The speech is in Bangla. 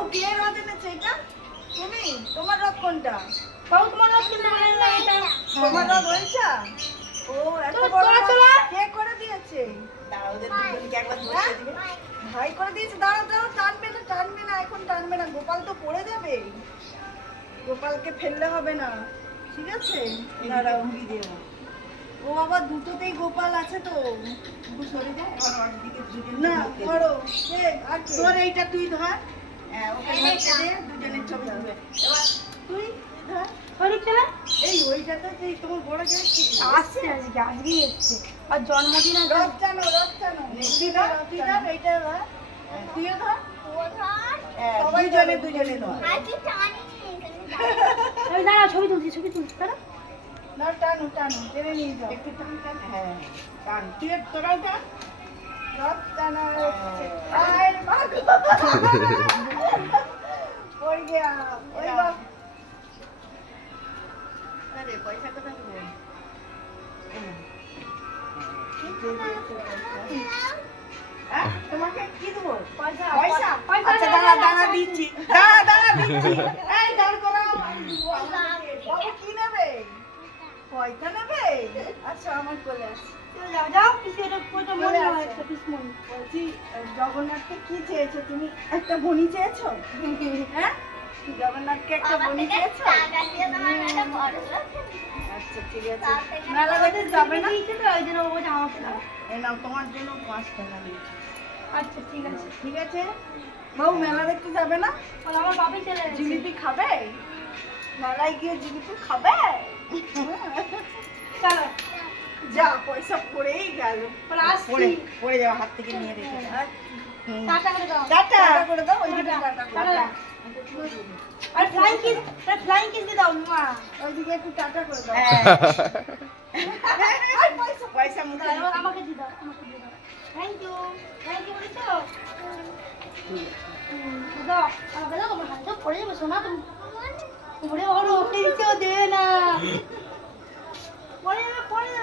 বাবু কে রথ এনেছে এটা? তুমি? তোমার রথ কোনটা? বাবু তোমার রথ কিনতে পারেন না এটা। তোমার রথ ওইটা? ও এত বড় রথ কে করে দিয়েছে? ওদের দুজনকে একবার ধরতে দিবে। ভাই করে দিয়েছে। দাঁড়াও দাঁড়াও, টানবে না এখন, টানবে না, গোপাল তো পড়ে যাবে। গোপালকে ফেললে হবে না, ঠিক আছে? দাঁড়াও। ঘুরিয়ে দেবো। ও বাবা, দুটোতেই গোপাল আছে তো। একটু সরে যায়, আবার ওদিকে দুজনকে না ধরতে ধরো, কে আর কে? তোর এইটা তুই ধর। হ্যাঁ, ওকে ধরতে দে, দুজনের ছবি তুলবে। এবার তুই ধর। হচ্ছে না? এই ওইটাতে সেই তোমার বড় যাচ্ছে আসছে আজকেই এসছে। আর জন্মদিন আছে। রথ টানো, রথ টানো। তুই ধর, এইটা ধর। তুইও ধর। হ্যাঁ, সবাই দুজনে ধর। ওই দাঁড়া, ছবি তুলছি দাঁড়া। না টানো, টেনে নিয়ে যাও। একটু টান টান। হ্যাঁ, টান। তোরাও টান। রথ টানা হচ্ছে। আয় মা গো। ওই গিয়া, ওই বাপ। আরে, পয়সা কোথা থেকে দেবো? হ্যাঁ, তোমাকে কি দেবো? পয়সা পয়সা? পয়সা আচ্ছা, দাঁড়া দিচ্ছি। দিচ্ছি। এই, দাঁড় করাও। বাবা কি নেবে? পয়সা নেবে? আচ্ছা, আমার কোলে আসছে। যাও কিছু এটা কোটা মনে চলে হয় আসো। একটা পিস মনে। বলছি, জগন্নাথকে কি চেয়েছো তুমি? একটা বনি চেয়েছো? হ্যাঁ, জগন্নাথকে একটা বনি চেয়েছো? আচ্ছা ঠিক আছে। মেলা দেখতে যাবে না? দিয়েছে তো ওই জন্য ও বলছে আমাকে দাও। এই নাও, তোমার জন্য 5 টাকা দিয়েছি। আচ্ছা ঠিক আছে। ঠিক আছে। বাবু মেলা দেখতে যাবে না? বল আমার বাবাই চলে এসেছে। জিলিপি খাবে? মেলায় গিয়ে জিলিপি খাবে? চলো যা, পয়সা পড়েই গেল। বল আসছি। পড়ে যাও, হাত থেকে নিয়ে রেখে দাও। আর টাটা করে দাও। টাটা। টাটা করে দাও, ওইদিকে টাটা করে টাটা। দাও। আর ফ্লাইং কিস দিয়ে দাও মা। ওইদিকে একটু টাটা করে দাও। হ্যাঁ। আর পয়সা পয়সা মুখে এবার দিতে। আমাকে দিয়ে দাও, আমাকে দিয়ে দাও। থ্যাংক ইউ বলেছো? দাও, আমাকে দাও, তোমার হাতে পড়ে যাবে সোনা তুমি। ওরে ওরে ওকে দিতেও দেবে না। পড়ে যাবে।